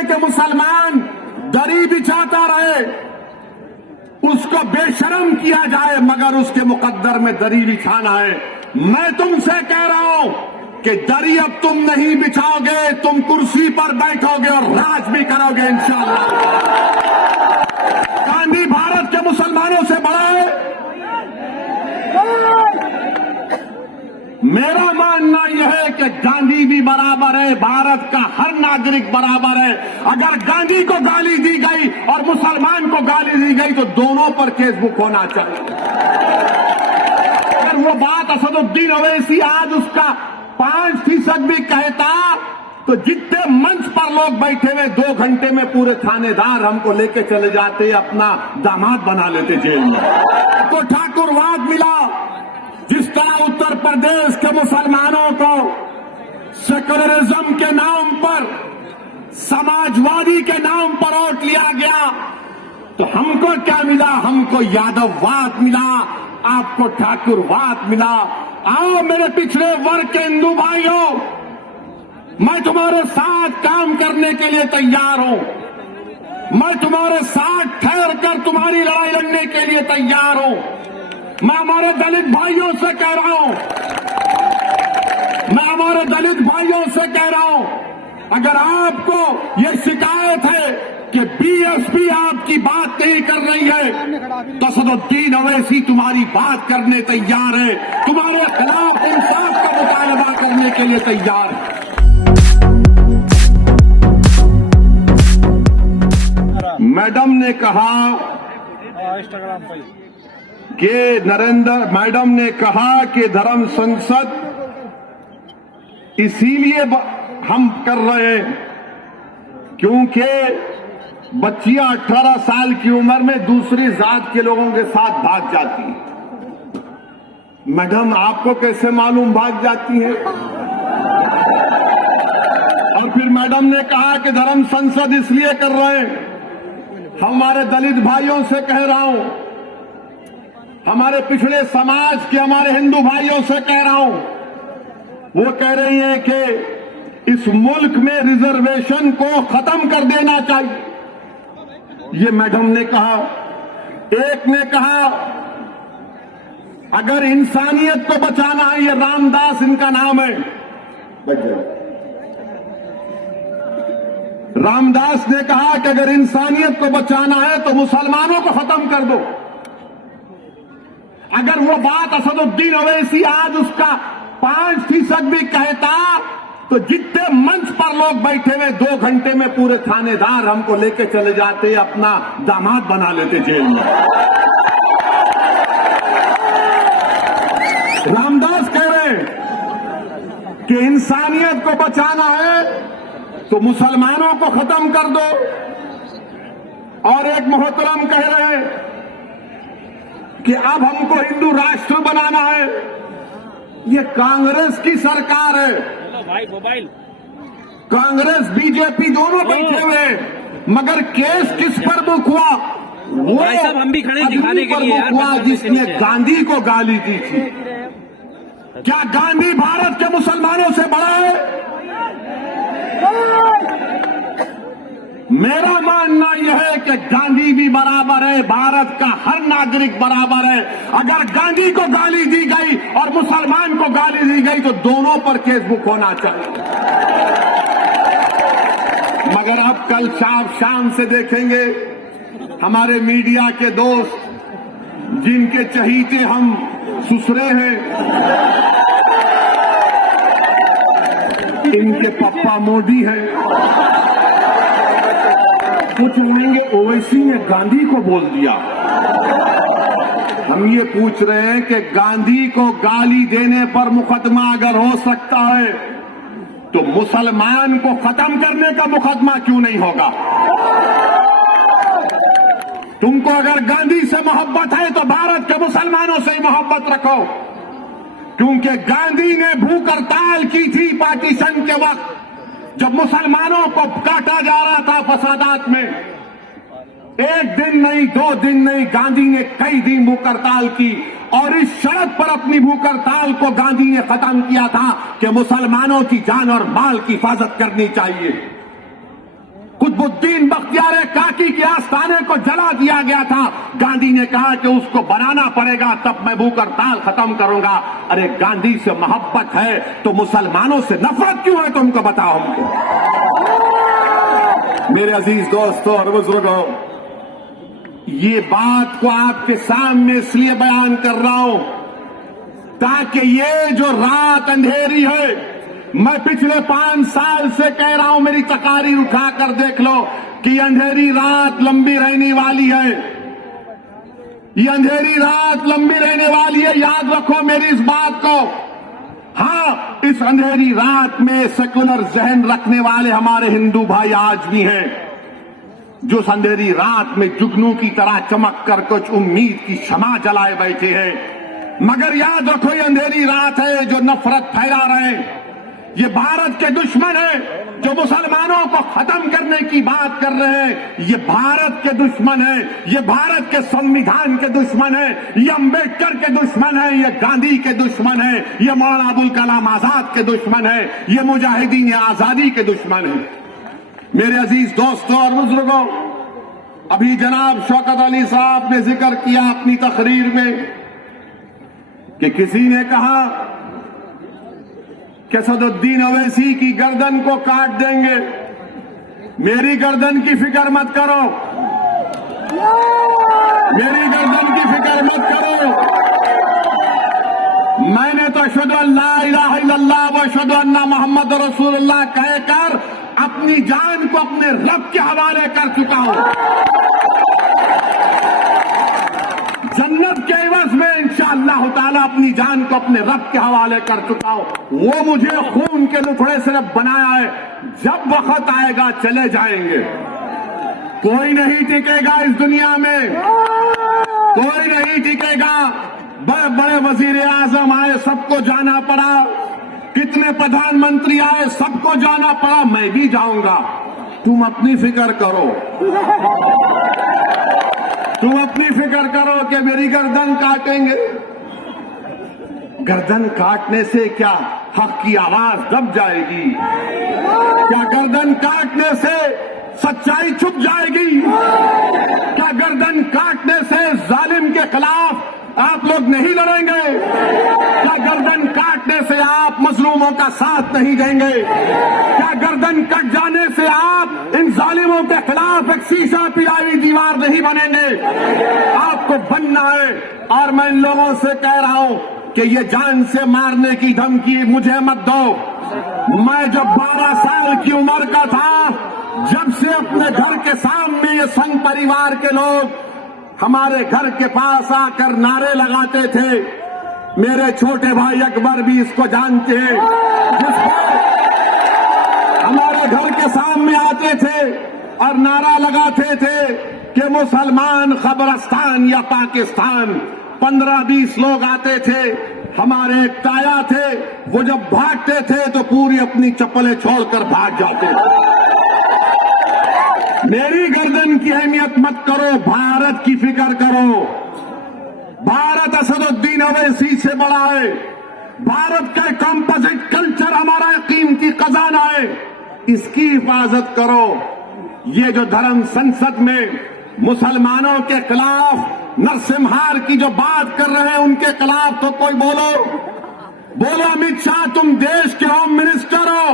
हैं कि मुसलमान दरी बिछाता रहे, उसको बेशर्म किया जाए, मगर उसके मुकद्दर में दरी बिछाना है। मैं तुमसे कह रहा हूं कि दरी अब तुम नहीं बिछाओगे, तुम कुर्सी पर बैठोगे और राज भी करोगे इंशाअल्लाह। गांधी भारत के मुसलमानों से बड़ा है। मेरा मानना यह है कि गांधी भी बराबर है, भारत का हर नागरिक बराबर है। अगर गांधी को गाली दी गई और मुसलमान को गाली दी गई तो दोनों पर केस बुक होना चाहिए। अगर वो बात असदुद्दीन ओवैसी आज उसका 5% भी कहता तो जितने मंच पर लोग बैठे हुए 2 घंटे में पूरे थानेदार हमको लेके चले जाते, अपना दामाद बना लेते जेल में। तो ठाकुरवाद मिला। जिस तरह उत्तर प्रदेश के मुसलमानों को सेक्युलरिज्म के नाम पर, समाजवादी के नाम पर वोट लिया गया, तो हमको क्या मिला? हमको यादववाद मिला, आपको ठाकुरवाद मिला। आओ मेरे पिछड़े वर्ग के हिंदू भाइयों, मैं तुम्हारे साथ काम करने के लिए तैयार हूं। मैं तुम्हारे साथ ठहर कर तुम्हारी लड़ाई लड़ने के लिए तैयार हूं। मैं हमारे दलित भाइयों से कह रहा हूं, मैं हमारे दलित भाइयों से कह रहा हूं, अगर आपको ये शिकायत है कि बीएसपी आपकी बात नहीं कर रही है तो असदुद्दीन ओवैसी तुम्हारी बात करने तैयार है, तुम्हारे खिलाफ इंसाफ का मुतालबा करने के लिए तैयार है। मैडम ने कहा कि मैडम ने कहा कि धर्म संसद इसीलिए हम कर रहे हैं क्योंकि बच्चियां 18 साल की उम्र में दूसरी जात के लोगों के साथ भाग जाती हैं। मैडम आपको कैसे मालूम भाग जाती हैं? और फिर मैडम ने कहा कि धर्म संसद इसलिए कर रहे हैं। हमारे दलित भाइयों से कह रहा हूं, हमारे पिछड़े समाज के हमारे हिंदू भाइयों से कह रहा हूं, वो कह रही हैं कि इस मुल्क में रिजर्वेशन को खत्म कर देना चाहिए। ये मैडम ने कहा। एक ने कहा अगर इंसानियत को बचाना है, ये रामदास इनका नाम है, रामदास ने कहा कि अगर इंसानियत को बचाना है तो मुसलमानों को खत्म कर दो। अगर वो बात असदुद्दीन ओवैसी आज उसका 5% भी कहता तो जितने मंच पर लोग बैठे हुए 2 घंटे में पूरे थानेदार हमको लेके चले जाते, अपना दामाद बना लेते जेल में। रामदास कह रहे हैं कि इंसानियत को बचाना है तो मुसलमानों को खत्म कर दो। और एक मोहतरम कह रहे हैं कि अब हमको हिंदू राष्ट्र बनाना है। ये कांग्रेस की सरकार है, कांग्रेस बीजेपी दोनों बैठे हुए, मगर केस किस पर बुक हुआ? वो हम भी खड़े दिखाने के लिए हुआ जिसने गांधी को गाली दी थी। क्या गांधी भारत के मुसलमानों से बड़ा है? मेरा मानना यह है कि गांधी भी बराबर है, भारत का हर नागरिक बराबर है। अगर गांधी को गाली दी गई और मुसलमान को गाली दी गई तो दोनों पर केस बुक होना चाहिए। मगर अब कल शाम से देखेंगे हमारे मीडिया के दोस्त, जिनके चहीते हम सुसरे हैं, इनके पप्पा मोदी हैं, कुछ कहेंगे ओवैसी ने गांधी को बोल दिया। हम ये पूछ रहे हैं कि गांधी को गाली देने पर मुकदमा अगर हो सकता है तो मुसलमान को खत्म करने का मुकदमा क्यों नहीं होगा? तुमको अगर गांधी से मोहब्बत है तो भारत के मुसलमानों से ही मोहब्बत रखो, क्योंकि गांधी ने भूख हड़ताल की थी पार्टीशन के वक्त, जब मुसलमानों को काटा जा रहा था फसादात में। 1 दिन नहीं, 2 दिन नहीं, गांधी ने कई दिन भूख हड़ताल की और इस शर्त पर अपनी भूख हड़ताल को गांधी ने खत्म किया था कि मुसलमानों की जान और माल की हिफाजत करनी चाहिए। कुछ बुद्दीन बख्तियार काकी के आस्थाने को जला दिया गया था, गांधी ने कहा कि उसको बनाना पड़ेगा, तब मैं भूख हड़ताल खत्म करूंगा। अरे गांधी से मोहब्बत है तो मुसलमानों से नफरत क्यों है, तुमको बताओ हमको। मेरे अजीज दोस्तों और बुजुर्गों, ये बात को आपके सामने इसलिए बयान कर रहा हूं ताकि ये जो रात अंधेरी है, मैं पिछले 5 साल से कह रहा हूं, मेरी तकारीर उठाकर देख लो कि अंधेरी रात लंबी रहने वाली है। ये अंधेरी रात लंबी रहने वाली है, याद रखो मेरी इस बात को। हां, इस अंधेरी रात में सेकुलर जहन रखने वाले हमारे हिंदू भाई आज भी हैं, जो अंधेरी रात में जुगनू की तरह चमक कर कुछ उम्मीद की शमा जलाए बैठे हैं। मगर याद रखो, ये अंधेरी रात है जो नफरत फैला रहे हैं। ये भारत के दुश्मन है जो मुसलमानों को खत्म करने की बात कर रहे हैं। ये भारत के दुश्मन है, ये भारत के संविधान के दुश्मन है, ये अंबेडकर के दुश्मन है, ये गांधी के दुश्मन है, ये मौलाना अबुल कलाम आजाद के दुश्मन है, ये मुजाहिदीन आजादी के दुश्मन है। मेरे अजीज दोस्तों और बुजुर्गों, अभी जनाब शौकत अली साहब ने जिक्र किया अपनी तकरीर में कि किसी ने कहा कि असदुद्दीन ओवैसी की गर्दन को काट देंगे। मेरी गर्दन की फिक्र मत करो, मेरी गर्दन की फिक्र मत करो। मैंने तो अशहदु अल्ला इलाहा इल्लल्लाह व अशहदु अन्ना मुहम्मद रसूलुल्लाह कहकर अपनी जान को अपने रब के हवाले कर चुका हूं। जन्नत के एवज में इंशाअल्लाह ताला अपनी जान को अपने रब के हवाले कर चुका हूं। वो मुझे खून के लुथड़े से रब बनाया है, जब वक्त आएगा चले जाएंगे। कोई नहीं टिकेगा इस दुनिया में, कोई नहीं टिकेगा। बड़े बड़े वजीर आजम आए, सबको जाना पड़ा। कितने प्रधानमंत्री आए, सबको जाना पड़ा। मैं भी जाऊंगा। तुम अपनी फिक्र करो, तुम अपनी फिक्र करो कि मेरी गर्दन काटेंगे। गर्दन काटने से क्या हक की आवाज दब जाएगी? क्या गर्दन काटने से सच्चाई छुप जाएगी? क्या गर्दन काटने से जालिम के खिलाफ आप लोग नहीं लड़ेंगे? क्या गर्दन काटने से आप मजलूमों का साथ नहीं देंगे? क्या गर्दन कट जाने से आप इन जालिमों के खिलाफ एक शीशा पिलाई दीवार नहीं बनेंगे? आपको बनना है। और मैं इन लोगों से कह रहा हूं कि ये जान से मारने की धमकी मुझे मत दो। मैं जब 12 साल की उम्र का था, जब से अपने घर के सामने ये संघ परिवार के लोग हमारे घर के पास आकर नारे लगाते थे, मेरे छोटे भाई अकबर भी इसको जानते हैं, हमारे घर के सामने आते थे और नारा लगाते थे कि मुसलमान खबरस्तान या पाकिस्तान। 15-20 लोग आते थे, हमारे एक ताया थे, वो जब भागते थे तो पूरी अपनी चप्पलें छोड़कर भाग जाते थे। मेरी गर्दन की अहमियत मत करो, भारत की फिक्र करो। भारत असदुद्दीन ओवैसी से बड़ा है। भारत का कंपोजिट कल्चर हमारा कीमती खजाना है, इसकी हिफाजत करो। ये जो धर्म संसद में मुसलमानों के खिलाफ नरसिम्हार की जो बात कर रहे हैं, उनके खिलाफ तो कोई बोलो अमित शाह तुम देश के होम मिनिस्टर हो,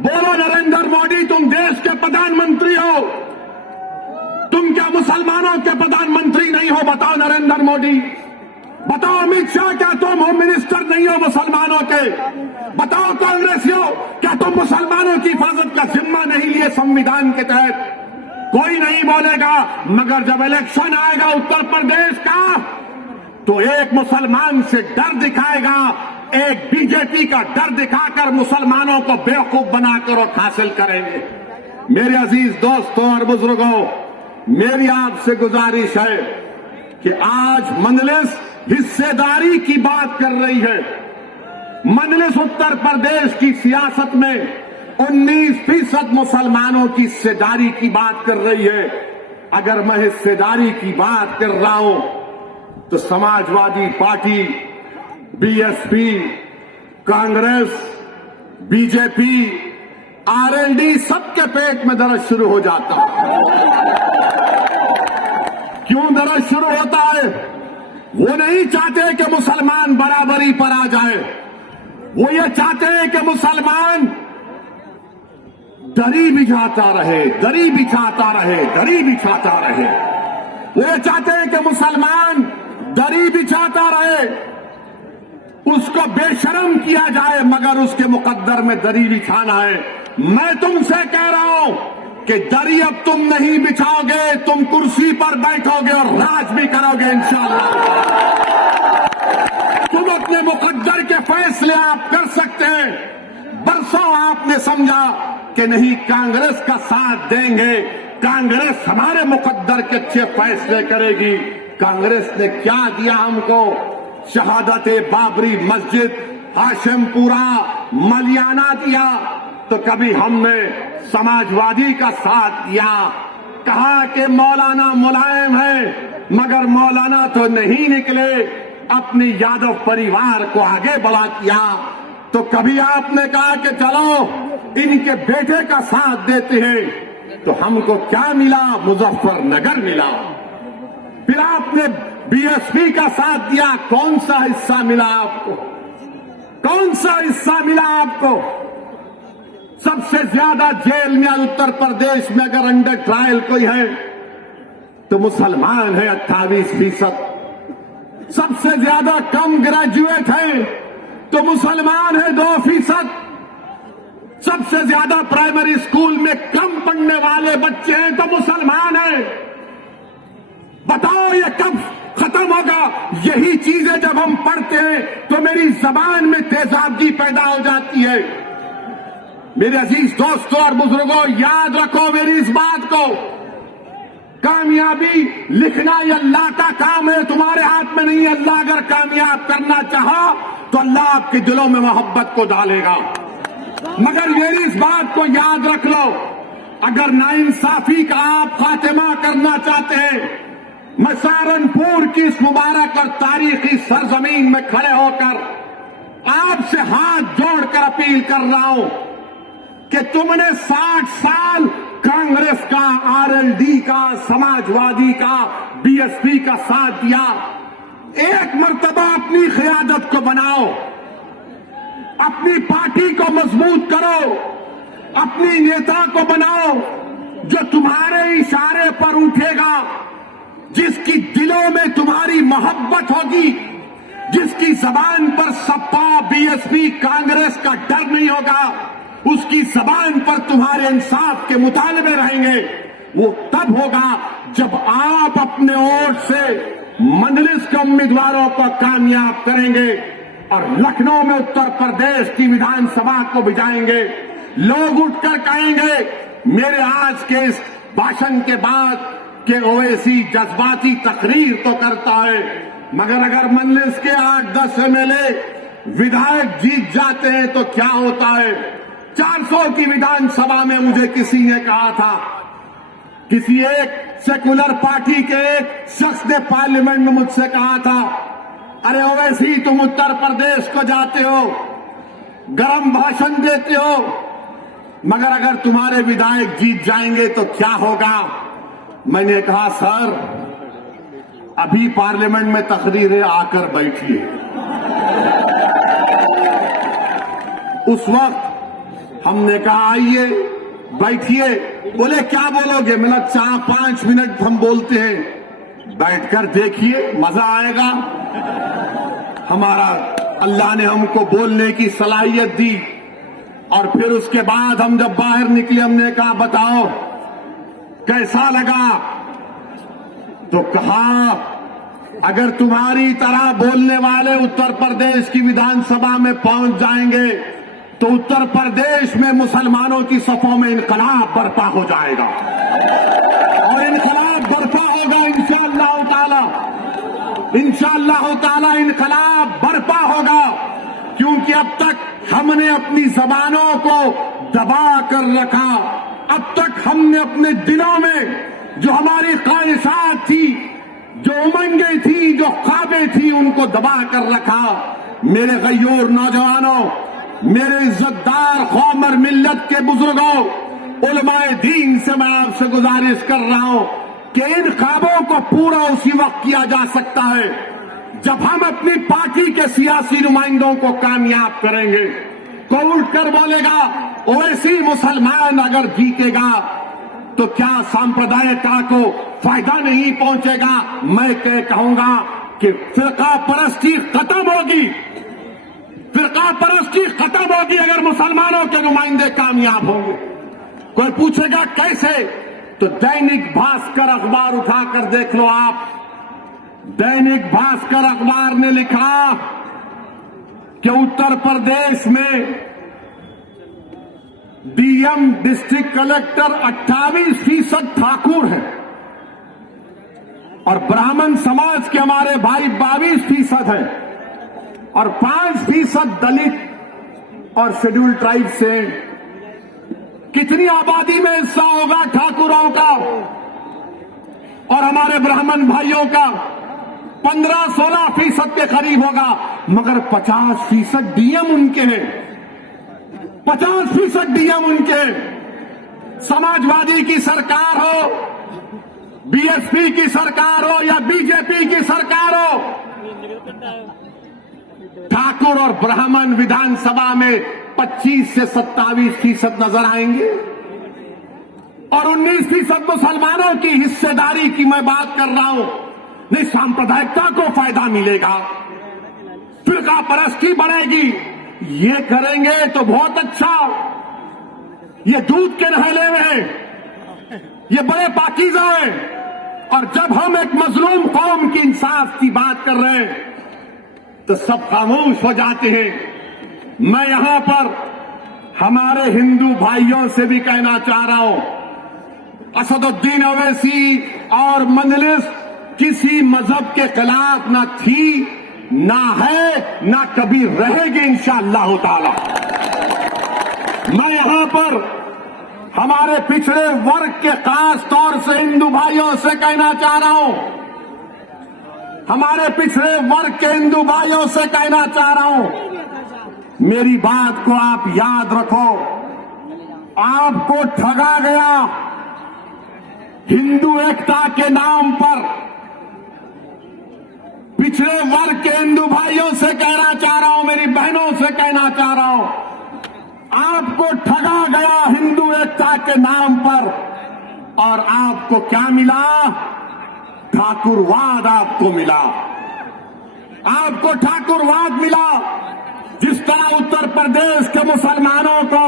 बोलो नरेंद्र मोदी तुम देश के प्रधानमंत्री हो। तुम क्या मुसलमानों के प्रधानमंत्री नहीं हो? बताओ नरेंद्र मोदी, बताओ अमित शाह, क्या तुम होम मिनिस्टर नहीं हो मुसलमानों के? बताओ कांग्रेसियों, क्या तुम मुसलमानों की हिफाजत का जिम्मा नहीं लिए संविधान के तहत? कोई नहीं बोलेगा। मगर जब इलेक्शन आएगा उत्तर प्रदेश का, तो एक मुसलमान से डर दिखाएगा, एक बीजेपी का डर दिखाकर मुसलमानों को बेवकूफ बनाकर और हासिल करेंगे। मेरे अजीज दोस्तों और बुजुर्गों, मेरी आपसे गुजारिश है कि आज मजलिस हिस्सेदारी की बात कर रही है। मजलिस उत्तर प्रदेश की सियासत में 19% मुसलमानों की हिस्सेदारी की बात कर रही है। अगर मैं हिस्सेदारी की बात कर रहा हूं तो Samajwadi party, BSP, Congress, BJP, RLD सबके पेट में दर्द शुरू हो जाता है। क्यों दर्द शुरू होता है? वो नहीं चाहते कि मुसलमान बराबरी पर आ जाए, वो ये चाहते हैं कि मुसलमान दरी बिछाता रहे, दरी बिछाता रहे, दरी बिछाता रहे। वो ये चाहते हैं कि मुसलमान दरी बिछाता रहे, उसको बेशर्म किया जाए, मगर उसके मुकद्दर में दरी बिछाना है। मैं तुमसे कह रहा हूं कि दरी अब तुम नहीं बिछाओगे, तुम कुर्सी पर बैठोगे और राज भी करोगे इंशाअल्लाह। तुम अपने मुकद्दर के फैसले आप कर सकते हैं। बरसों आपने समझा कि नहीं कांग्रेस का साथ देंगे, कांग्रेस हमारे मुकद्दर के अच्छे फैसले करेगी। कांग्रेस ने क्या दिया हमको? शहादत बाबरी मस्जिद, हाशिमपुरा, मलियाना दिया। तो कभी हमने समाजवादी का साथ दिया, कहा कि मौलाना मुलायम है, मगर मौलाना तो नहीं निकले, अपनी यादव परिवार को आगे बढ़ा किया। तो कभी आपने कहा कि चलो इनके बेटे का साथ देते हैं, तो हमको क्या मिला? मुजफ्फरनगर मिला। फिर आपने बीएसपी का साथ दिया, कौन सा हिस्सा मिला आपको? कौन सा हिस्सा मिला आपको? सबसे ज्यादा जेल में उत्तर प्रदेश में अगर अंडर ट्रायल कोई है तो मुसलमान है 28%। सबसे ज्यादा कम ग्रेजुएट है तो मुसलमान है 2%। सबसे ज्यादा प्राइमरी स्कूल में कम पढ़ने वाले बच्चे हैं तो मुसलमान है। बताओ ये कब खत्म होगा? यही चीजें जब हम पढ़ते हैं तो मेरी जबान में तेजाबी पैदा हो जाती है। मेरे अजीज दोस्तों और बुजुर्गों, याद रखो मेरी इस बात को, कामयाबी लिखना ये अल्लाह का काम है, तुम्हारे हाथ में नहीं है। अल्लाह अगर कामयाब करना चाहा तो अल्लाह आपके दिलों में मोहब्बत को डालेगा। मगर मेरी इस बात को याद रख लो, अगर नाइंसाफी का आप खात्मा करना चाहते हैं, मैं सहारनपुर की इस मुबारक और तारीखी सरजमीन में खड़े होकर आपसे हाथ जोड़कर अपील कर रहा हूं कि तुमने 60 साल कांग्रेस का, आरएलडी का, समाजवादी का, बीएसपी का साथ दिया। एक मर्तबा अपनी क़यादत को बनाओ, अपनी पार्टी को मजबूत करो, अपनी नेता को बनाओ जो तुम्हारे इशारे पर उठेगा, जिसकी दिलों में तुम्हारी मोहब्बत होगी, जिसकी जबान पर सपा, बीएसपी, कांग्रेस का डर नहीं होगा, उसकी जबान पर तुम्हारे इंसाफ के मुतालबे रहेंगे। वो तब होगा जब आप अपने वोट से मजलिस के उम्मीदवारों को कामयाब करेंगे और लखनऊ में उत्तर प्रदेश की विधानसभा को भिजाएंगे। लोग उठकर कहेंगे मेरे आज के इस भाषण के बाद कि ओवैसी जज्बाती तकरीर तो करता है, मगर अगर मजलिस के 8-10 एमएलए विधायक जीत जाते हैं तो क्या होता है? 400 की विधानसभा में मुझे किसी ने कहा था, किसी एक सेकुलर पार्टी के एक शख्स ने पार्लियामेंट में मुझसे कहा था, अरे ओवैसी तुम उत्तर प्रदेश को जाते हो, गरम भाषण देते हो, मगर अगर तुम्हारे विधायक जीत जाएंगे तो क्या होगा? मैंने कहा सर अभी पार्लियामेंट में तकरीरें आकर बैठिए। उस वक्त हमने कहा आइए बैठिए। बोले क्या बोलोगे? मैंने 4-5 मिनट हम बोलते हैं, बैठकर देखिए मजा आएगा। हमारा अल्लाह ने हमको बोलने की सलाहियत दी और फिर उसके बाद हम जब बाहर निकले हमने कहा बताओ कैसा लगा? तो कहा अगर तुम्हारी तरह बोलने वाले उत्तर प्रदेश की विधानसभा में पहुंच जाएंगे तो उत्तर प्रदेश में मुसलमानों की सफों में इनकलाब बर्पा हो जाएगा और इनकलाब बर्पा होगा इंशाअल्लाह ताला, इंशाअल्लाह ताला इनकलाब बर्पा होगा। क्योंकि अब तक हमने अपनी जबानों को दबा कर रखा, अब तक हमने अपने दिलों में जो हमारी ख्वाहिशात थी, जो उमंगें थी, जो ख्वाबें थी, उनको दबा कर रखा। मेरे गयूर नौजवानों, मेरे इज्जतदार कौम और मिल्लत के बुजुर्गों, उलमाए दीन से मैं आपसे गुजारिश कर रहा हूं कि इन ख्वाबों को पूरा उसी वक्त किया जा सकता है जब हम अपनी पार्टी के सियासी नुमाइंदों को कामयाब करेंगे। कोई उठकर बोलेगा ओवैसी मुसलमान अगर जीतेगा तो क्या सांप्रदायिकता को फायदा नहीं पहुंचेगा? मैं कहूंगा कि फिरका परस्ती खत्म होगी, फिरका परस्ती खत्म होगी अगर मुसलमानों के नुमाइंदे कामयाब होंगे। कोई पूछेगा कैसे? तो दैनिक भास्कर अखबार उठाकर देख लो आप। दैनिक भास्कर अखबार ने लिखा कि उत्तर प्रदेश में डीएम डिस्ट्रिक्ट कलेक्टर 28% ठाकुर हैं और ब्राह्मण समाज के हमारे भाई 22% हैं और 5% दलित और शेड्यूल ट्राइब से। कितनी आबादी में हिस्सा होगा ठाकुरों का और हमारे ब्राह्मण भाइयों का? 15-16% के करीब होगा, मगर 50% डीएम उनके हैं, 50% डीएम उनके। समाजवादी की सरकार हो, बीएसपी की सरकार हो या बीजेपी की सरकार हो, ठाकुर और ब्राह्मण विधानसभा में 25 से 27% नजर आएंगे और 19% मुसलमानों की हिस्सेदारी की मैं बात कर रहा हूं। नहीं, सांप्रदायिकता को फायदा मिलेगा, फिरका परस्ती बढ़ेगी। ये करेंगे तो बहुत अच्छा, ये दूध के नहले हुए हैं, ये बड़े पाकीज़ा हैं। और जब हम एक मजलूम कौम की इंसाफ की बात कर रहे हैं तो सब खामोश हो जाते हैं। मैं यहां पर हमारे हिंदू भाइयों से भी कहना चाह रहा हूं, असदुद्दीन ओवैसी और मजलिस किसी मजहब के खिलाफ ना थी, ना है, ना कभी रहेगी इंशाअल्लाह ताला। मैं यहां पर हमारे पिछड़े वर्ग के खास तौर से हिंदू भाइयों से कहना चाह रहा हूं, हमारे पिछड़े वर्ग के हिंदू भाइयों से कहना चाह रहा हूं, मेरी बात को आप याद रखो। आपको ठगा गया हिंदू एकता के नाम पर। पिछड़े वर्ग के हिंदू भाइयों से कहना चाह रहा हूं, मेरी बहनों से कहना चाह रहा हूं, आपको ठगा गया हिंदू एकता के नाम पर और आपको क्या मिला? ठाकुरवाद आपको मिला, आपको ठाकुरवाद मिला। जिस तरह उत्तर प्रदेश के मुसलमानों को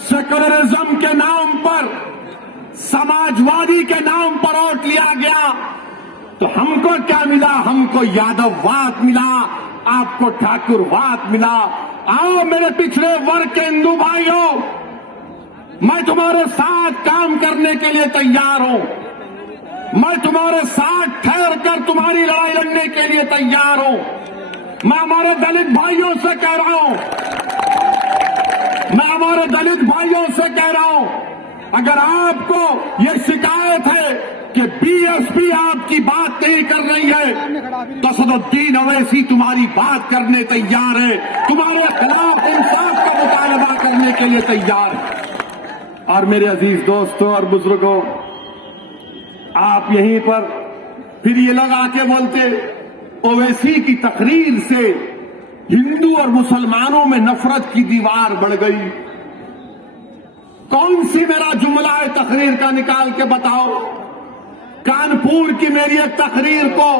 सेक्युलरिज्म के नाम पर, समाजवादी के नाम पर वोट लिया गया, तो हमको क्या मिला? हमको यादववाद मिला, आपको ठाकुरवाद मिला। आओ मेरे पिछड़े वर्ग के हिंदू भाइयों, मैं तुम्हारे साथ काम करने के लिए तैयार हूं, मैं तुम्हारे साथ ठहर कर तुम्हारी लड़ाई लड़ने के लिए तैयार हूं। मैं हमारे दलित भाइयों से कह रहा हूं, मैं हमारे दलित भाइयों से कह रहा हूं, अगर आपको ये शिकायत है कि बीएसपी आपकी बात नहीं कर रही है तो असदुद्दीन ओवैसी तुम्हारी बात करने तैयार है, तुम्हारे खिलाफ इंसाफ का मुतालबा करने के लिए तैयार है। और मेरे अजीज दोस्तों और बुजुर्गों, आप यहीं पर फिर ये लोग आके बोलते ओवैसी की तकरीर से हिंदू और मुसलमानों में नफरत की दीवार बढ़ गई। कौन सी मेरा जुमला है तकरीर का, निकाल के बताओ। कानपुर की मेरी एक तकरीर को